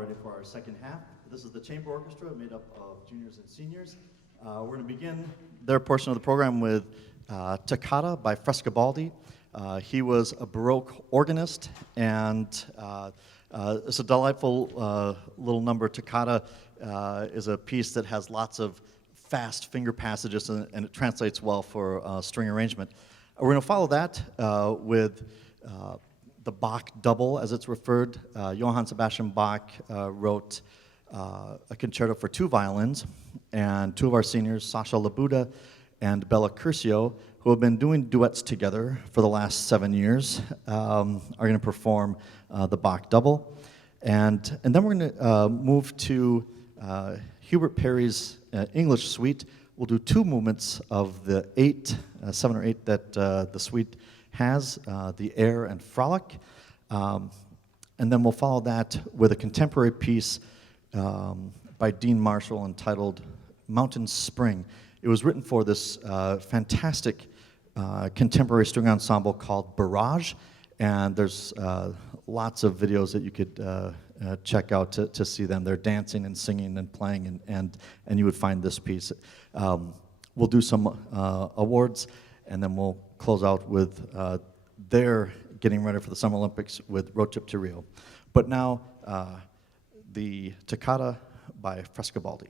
ready for our second half. This is the chamber orchestra made up of juniors and seniors. We're going to begin their portion of the program with Toccata by Frescobaldi. He was a Baroque organist, and it's a delightful little number. Toccata is a piece that has lots of fast finger passages, and it translates well for string arrangement. We're going to follow that with the Bach double, as it's referred. Johann Sebastian Bach wrote a concerto for 2 violins, and 2 of our seniors, Sasha Labuda and Bella Curcio, who have been doing duets together for the last 7 years, are going to perform the Bach double. And then we're going to move to Hubert Parry's English suite. We'll do 2 movements of the 7 or 8 that the suite has, the Air and Frolic. And then we'll follow that with a contemporary piece by Dean Marshall entitled Mountain Spring. It was written for this fantastic contemporary string ensemble called Barrage, and there's lots of videos that you could check out to see them. They're dancing and singing and playing, and you would find this piece. We'll do some awards, and then we'll close out with their getting ready for the Summer Olympics with Road Trip to Rio. But now, the Toccata by Frescobaldi.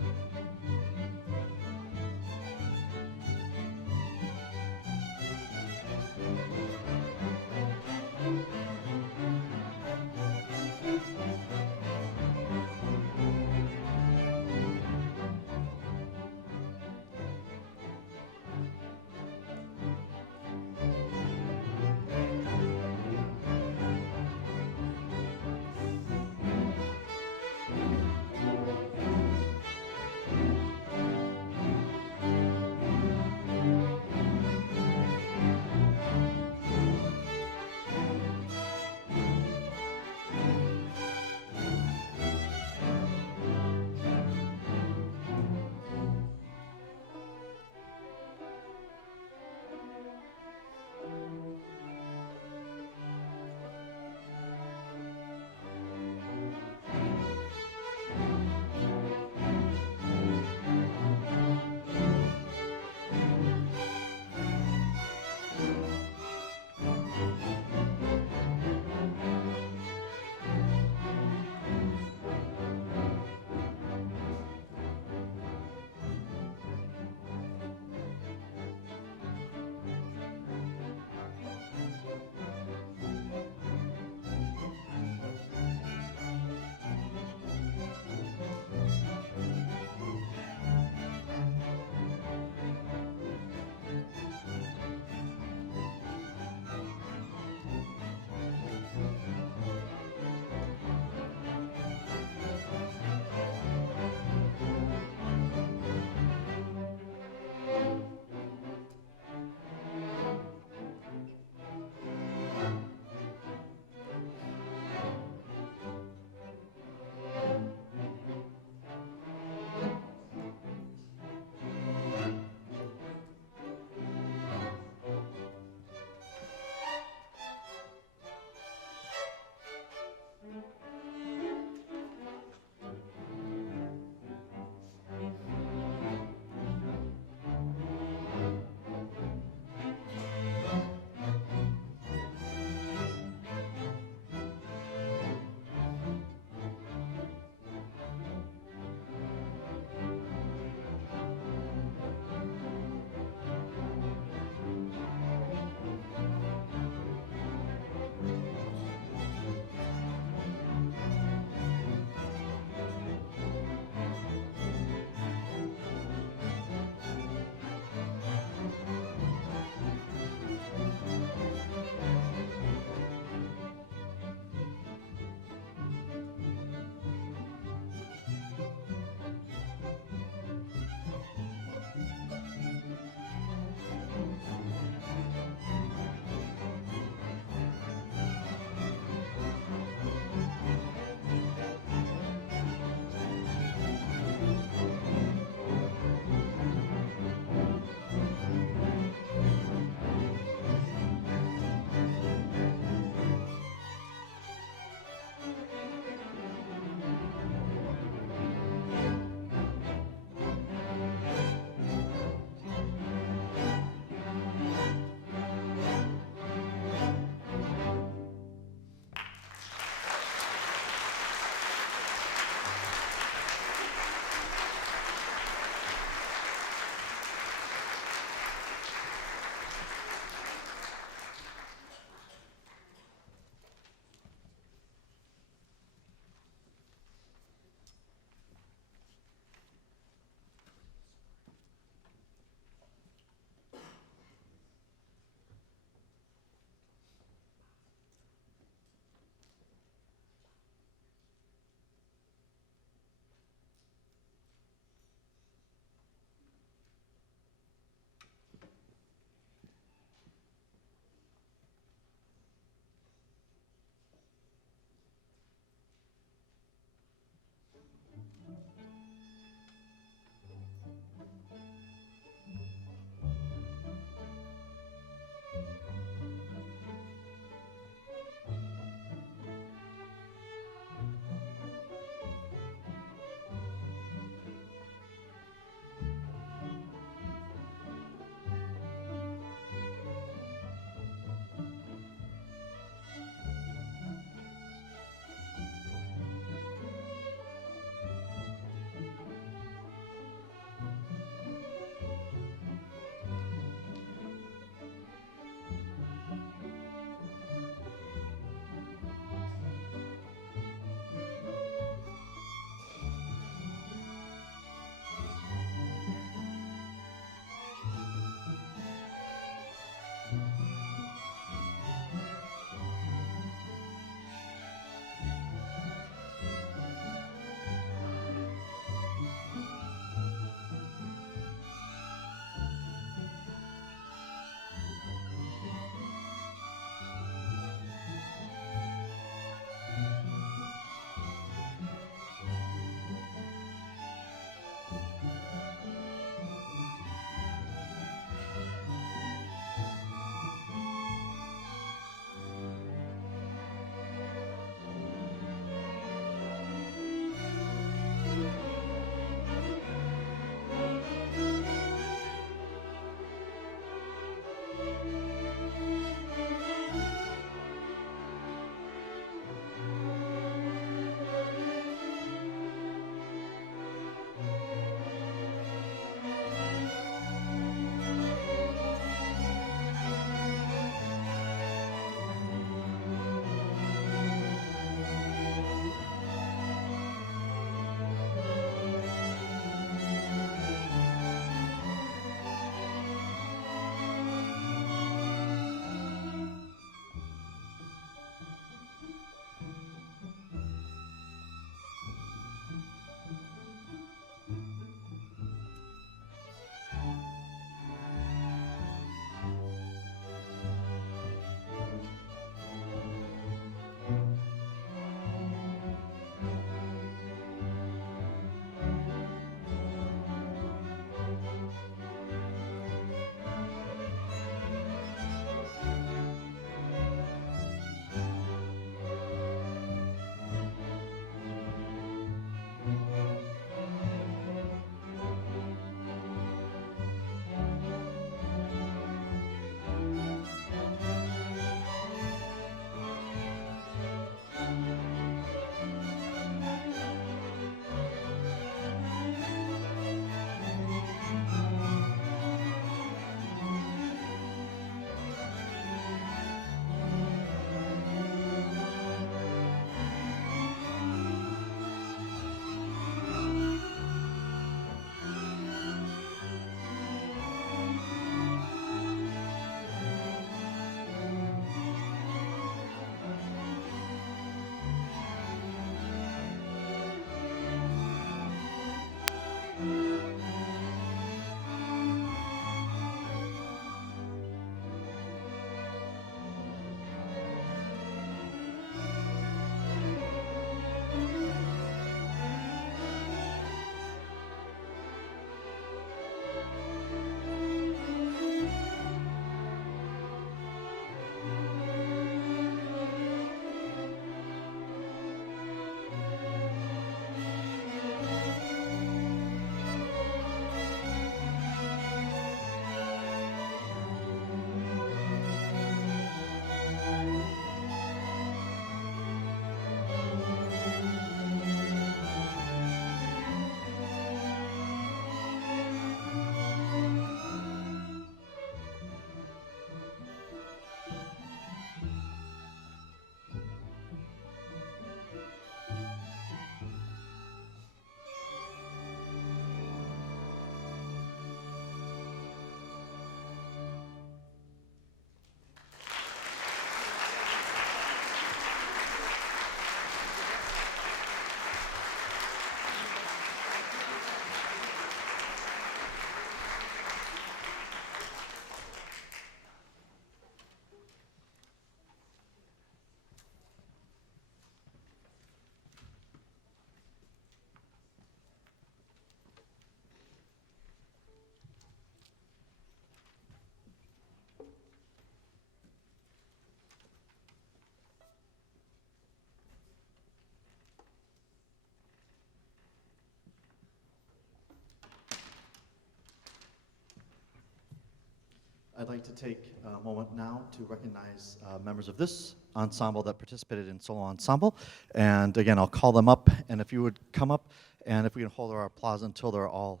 I'd like to take a moment now to recognize members of this ensemble that participated in solo ensemble. And again, I'll call them up, and if you would come up, and if we can hold our applause until they're all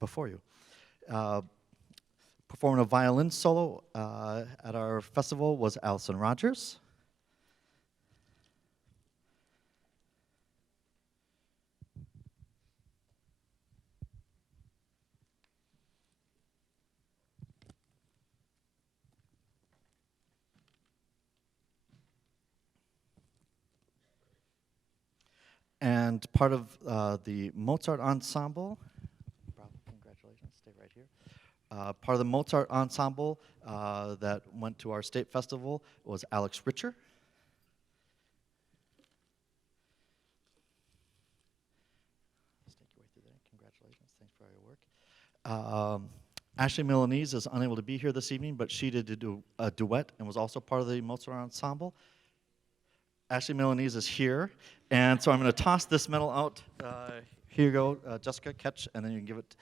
before you. Performing a violin solo at our festival was Allison Rogers. And part of the Mozart ensemble, bravo, congratulations, stay right here. Part of the Mozart ensemble that went to our state festival was Alex Richer. Let's take your way through there. Congratulations, thanks for all your work. Ashley Milanese is unable to be here this evening, but she did a duet and was also part of the Mozart ensemble. Ashley Milanese is here, and so I'm going to toss this medal out. Here you go, Jessica, catch, and then you can give it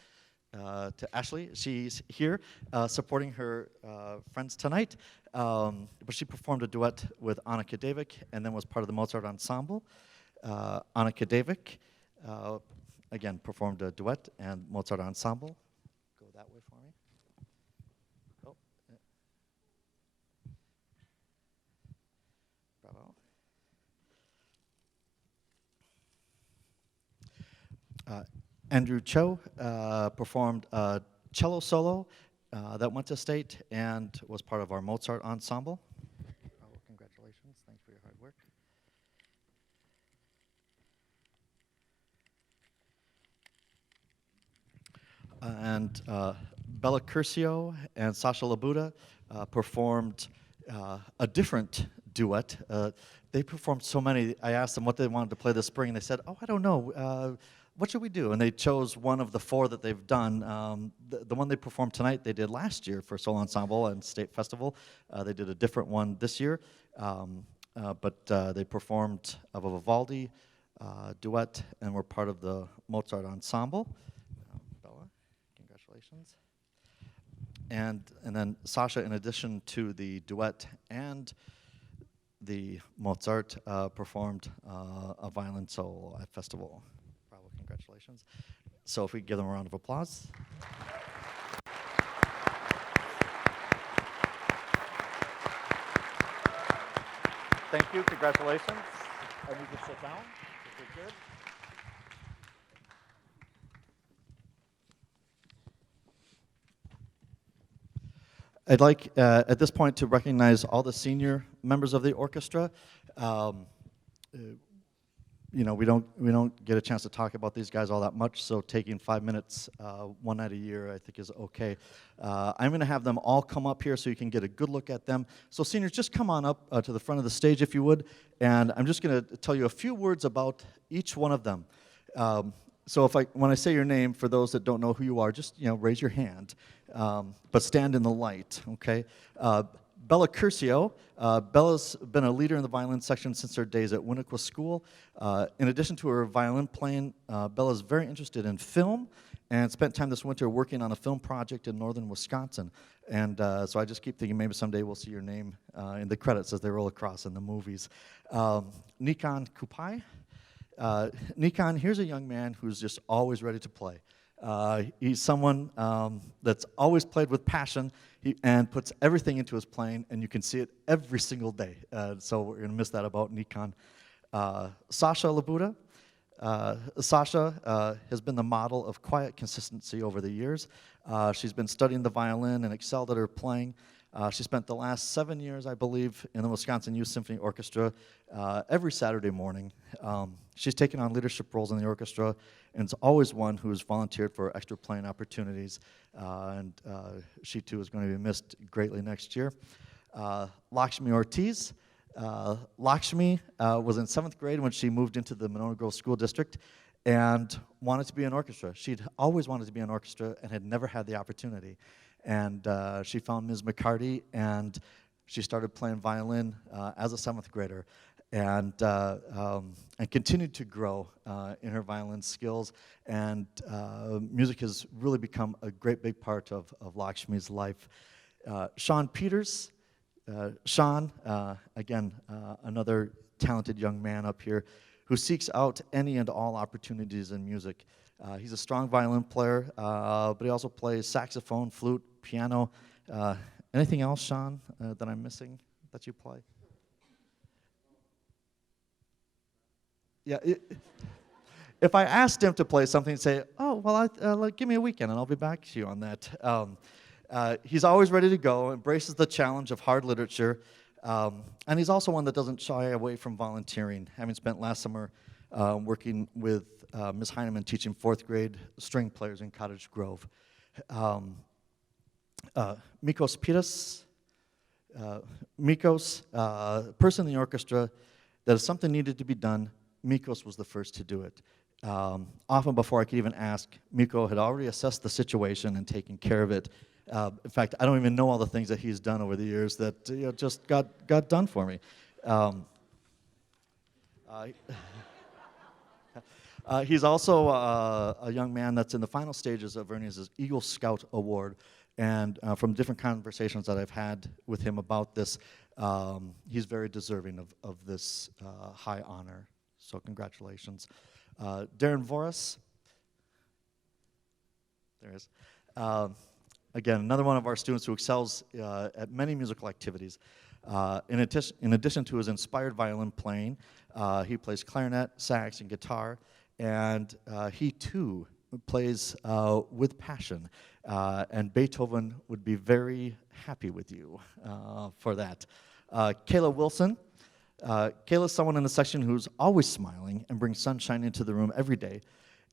to Ashley. She's here supporting her friends tonight, but she performed a duet with Annika Davik and then was part of the Mozart ensemble. Annika Davik, again, performed a duet and Mozart ensemble. Go that way for me. Oh. Bravo. Andrew Cho performed a cello solo that went to state and was part of our Mozart ensemble. Oh, congratulations, thanks for your hard work. And Bella Curcio and Sasha Labuda performed a different duet. They performed so many. I asked them what they wanted to play this spring, and they said, oh, I don't know. What should we do? And they chose one of the four that they've done. The one they performed tonight, they did last year for Solo Ensemble and State Festival. They did a different one this year, but they performed a Vivaldi duet and were part of the Mozart Ensemble. Bella, congratulations. And then Sasha, in addition to the duet and the Mozart, performed a violin solo at festival. Bravo, congratulations. So if we give them a round of applause. Thank you, congratulations. And you can sit down if you're good. I'd like, at this point, to recognize all the senior members of the orchestra. You know, we don't get a chance to talk about these guys all that much, so taking 5 minutes one night a year, I think, is okay. I'm going to have them all come up here so you can get a good look at them. So seniors, just come on up to the front of the stage if you would, and I'm just going to tell you a few words about each one of them. So when I say your name, for those that don't know who you are, just raise your hand, but stand in the light, okay? Bella Curcio. Bella's been a leader in the violin section since her days at Winnequa School. In addition to her violin playing, Bella's very interested in film and spent time this winter working on a film project in northern Wisconsin. And so I just keep thinking maybe someday we'll see your name in the credits as they roll across in the movies. Nikon Kupai. Nikon, here's a young man who's just always ready to play. He's someone that's always played with passion and puts everything into his playing, and you can see it every single day. So we're going to miss that about Nikon. Sasha Labuda. Sasha has been the model of quiet consistency over the years. She's been studying the violin and excelled at her playing. She spent the last 7 years, I believe, in the Wisconsin Youth Symphony Orchestra every Saturday morning. She's taken on leadership roles in the orchestra and is always one who has volunteered for extra playing opportunities. And she, too, is going to be missed greatly next year. Lakshmi Ortiz. Lakshmi was in 7th grade when she moved into the Monona Grove School District and wanted to be in orchestra. She'd always wanted to be in orchestra and had never had the opportunity. And she found Ms. McCarty, and she started playing violin as a 7th grader, and continued to grow in her violin skills. And music has really become a great big part of Lakshmi's life. Sean Peters. Sean, again, another talented young man up here who seeks out any and all opportunities in music. He's a strong violin player, but he also plays saxophone, flute, piano. Anything else, Sean, that I'm missing that you play? Yeah. If I asked him to play something, he'd say, "Oh, well, give me a weekend, and I'll be back to you on that." He's always ready to go, embraces the challenge of hard literature, and he's also one that doesn't shy away from volunteering, having spent last summer working with Ms. Heineman teaching 4th grade string players in Cottage Grove. Mikos Pitas, person in the orchestra, that if something needed to be done, Mikos was the first to do it. Often before I could even ask, Miko had already assessed the situation and taken care of it. In fact, I don't even know all the things that he's done over the years that just got done for me. He's also a young man that's in the final stages of earning his Eagle Scout Award. And from different conversations that I've had with him about this, he's very deserving of this high honor. So congratulations. Darren Voris. There he is. Again, another one of our students who excels at many musical activities. In addition to his inspired violin playing, he plays clarinet, sax, and guitar. And he, too, plays with passion. And Beethoven would be very happy with you for that. Kayla Wilson. Kayla's someone in the section who's always smiling and brings sunshine into the room every day.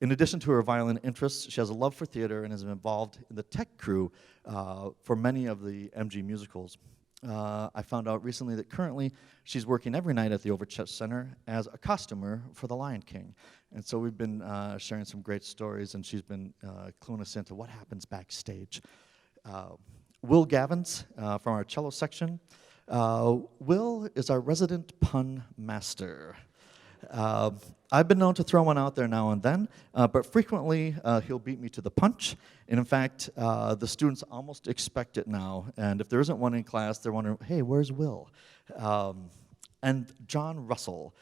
In addition to her violin interests, she has a love for theater and is involved in the tech crew for many of the MG musicals. I found out recently that currently she's working every night at the Orchestra Center as a costumer for The Lion King. And so we've been sharing some great stories, and she's been cluing us into what happens backstage. Will Gavins from our cello section. Will is our resident pun master. I've been known to throw one out there now and then, but frequently he'll beat me to the punch. And in fact, the students almost expect it now. And if there isn't one in class, they're wondering, hey, where's Will? And John Russell.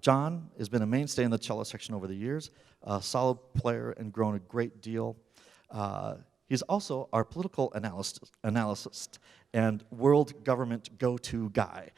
John has been a mainstay in the cello section over the years, a solid player and grown a great deal. He's also our political analyst and world government go-to guy.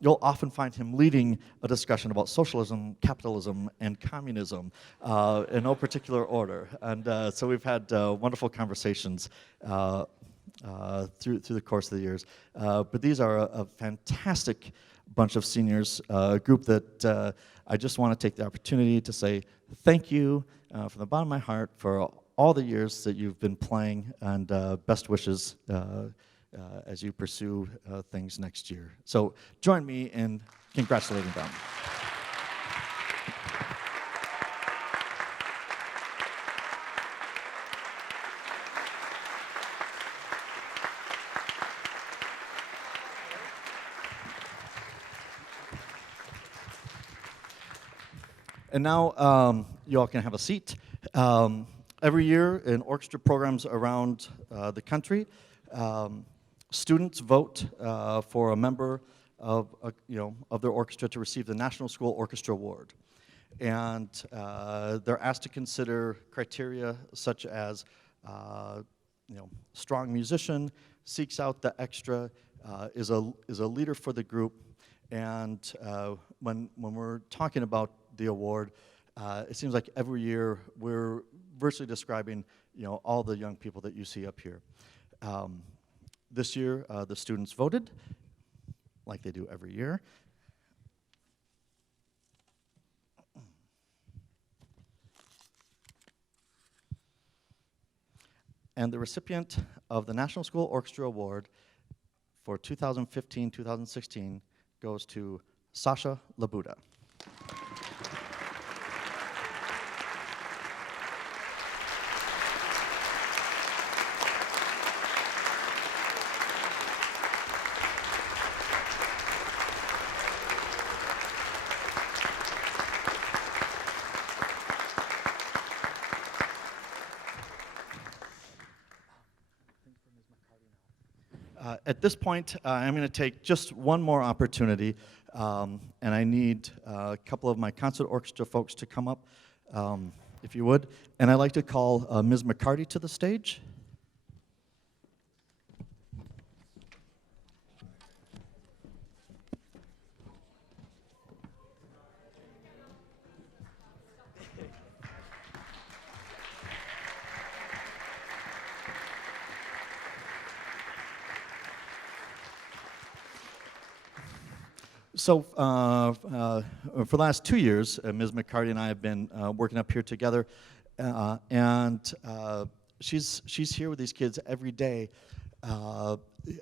You'll often find him leading a discussion about socialism, capitalism, and communism in no particular order. And so we've had wonderful conversations through the course of the years. But these are a fantastic bunch of seniors, a group that I just want to take the opportunity to say thank you from the bottom of my heart for all the years that you've been playing, and best wishes as you pursue things next year. So join me in congratulating them. And now you all can have a seat. Every year in orchestra programs around the country, students vote for a member of their orchestra to receive the National School Orchestra Award. And they're asked to consider criteria such as strong musician, seeks out the extra, is a leader for the group. And when we're talking about the award, it seems like every year we're virtually describing all the young people that you see up here. This year, the students voted, like they do every year. And the recipient of the National School Orchestra Award for 2015-2016 goes to Sasha Labuda. At this point, I'm going to take just one more opportunity, and I need a couple of my concert orchestra folks to come up, if you would. And I'd like to call Ms. McCarty to the stage. So for the last 2 years, Ms. McCarty and I have been working up here together, and she's here with these kids every day, and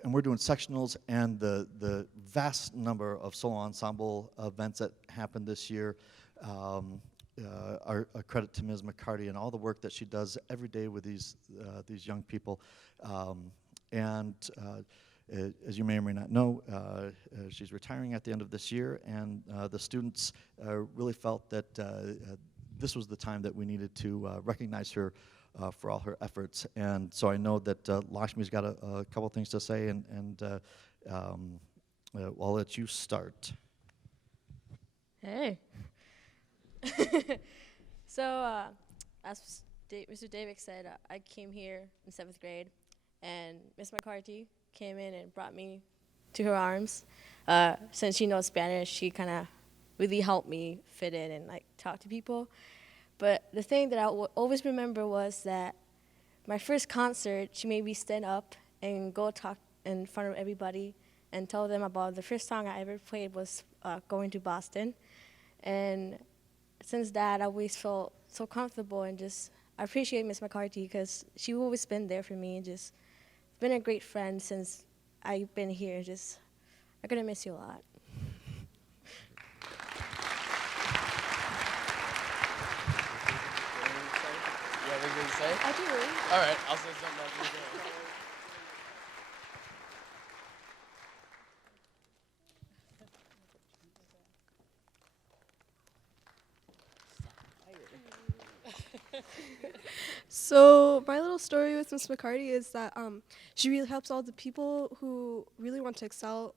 we're doing sectionals, and the vast number of solo ensemble events that happened this year are a credit to Ms. McCarty and all the work that she does every day with these young people, and. As you may or may not know, she's retiring at the end of this year, and the students really felt that this was the time that we needed to recognize her for all her efforts. And so I know that Lakshmi's got a couple things to say, and I'll let you start. Hey. So, as Mr. Davick said, I came here in 7th grade, and Miss McCarty came in and brought me to her arms. Since she knows Spanish, she kind of really helped me fit in and like talk to people. But the thing that I will always remember was that my first concert, she made me stand up and go talk in front of everybody and tell them about the first song I ever played was Going to Boston. And since that, I always felt so comfortable, and just I appreciate Miss McCarty because she always been there for me and just been a great friend since I've been here. Just, I'm gonna miss you a lot. You have anything to say? I do. All right, I'll say something after you go. So my little story with Miss McCarty is that she really helps all the people who really want to excel.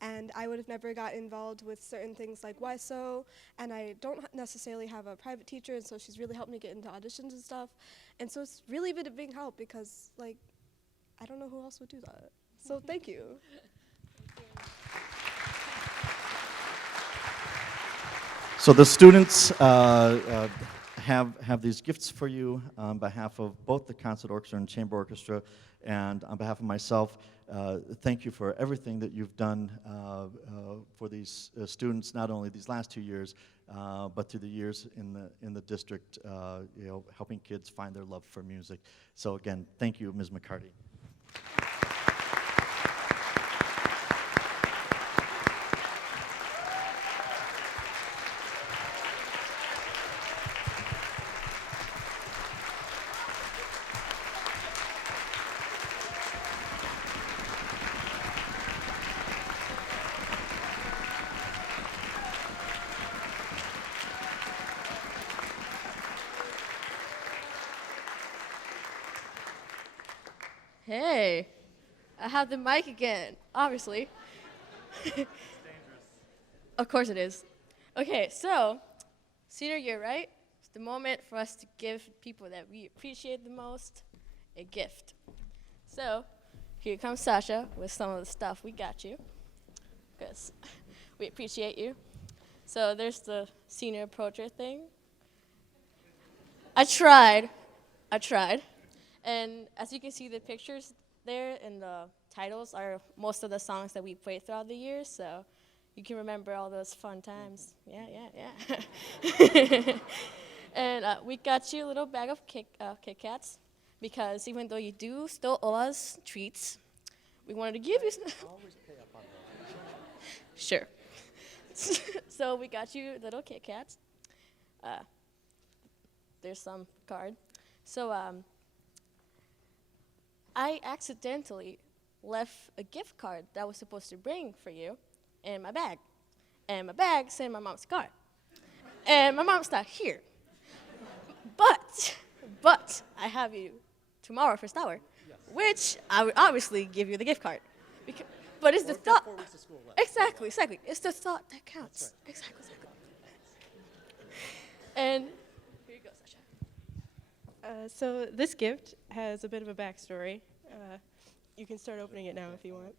And I would have never got involved with certain things like YSO, and I don't necessarily have a private teacher, and so she's really helped me get into auditions and stuff. And so it's really been a big help because, like, I don't know who else would do that. So thank you. So the students have these gifts for you on behalf of both the concert orchestra and chamber orchestra, and on behalf of myself. Thank you for everything that you've done for these students, not only these last 2 years, but through the years in the district, helping kids find their love for music. So again, thank you, Ms. McCarty. Hey, I have the mic again, obviously. It's dangerous. Of course it is. Okay, so, senior year, right? It's the moment for us to give people that we appreciate the most a gift. So, here comes Sasha with some of the stuff we got you, because we appreciate you. So there's the senior approacher thing. I tried. And as you can see, the pictures there and the titles are most of the songs that we played throughout the year, so you can remember all those fun times. Yeah. And we got you a little bag of Kit Kats, because even though you do still owe us treats, we wanted to give you some. Always pay up on that. Sure. So we got you little Kit Kats. There's some card. So I accidentally left a gift card that I was supposed to bring for you in my bag. And my bag said my mom's card. And my mom's not here. But I have you tomorrow, first hour, which I would obviously give you the gift card. But it's the thought. 4 weeks of school left. Exactly, exactly. It's the thought that counts. Exactly, exactly. And here you go, Sasha. So this gift has a bit of a backstory. You can start opening it now if you want.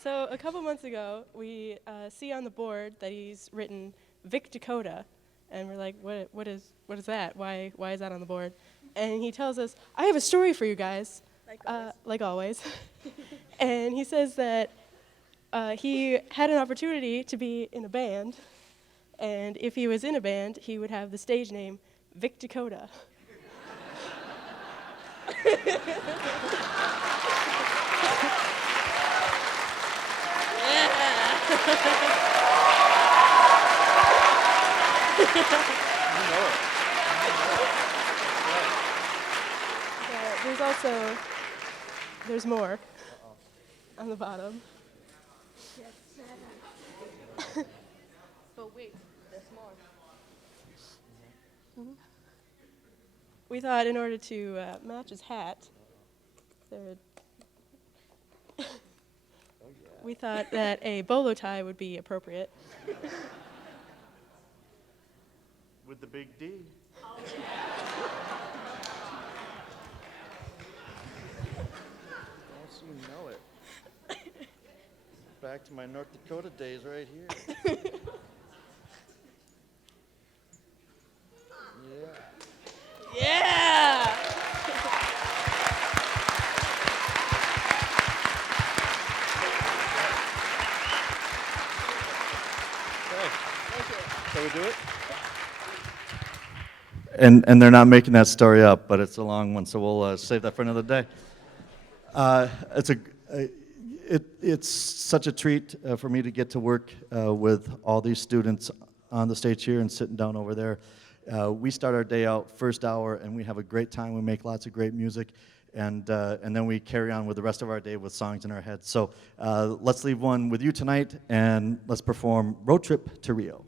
So a couple months ago, we see on the board that he's written Vic Dakota, and we're like, what is that? Why is that on the board? And he tells us, I have a story for you guys, like always. And he says that he had an opportunity to be in a band, and if he was in a band, he would have the stage name Vic Dakota. There's more on the bottom. But wait, there's more. We thought in order to match his hat, we thought that a bolo tie would be appropriate. With the big D. Don't you know it? Back to my North Dakota days right here. Yeah. Yeah! Shall we do it? And they're not making that story up, but it's a long one, so we'll save that for another day. It's such a treat for me to get to work with all these students on the stage here and sitting down over there. We start our day out first hour, and we have a great time. We make lots of great music, and then we carry on with the rest of our day with songs in our heads. So let's leave one with you tonight, and let's perform Road Trip to Rio.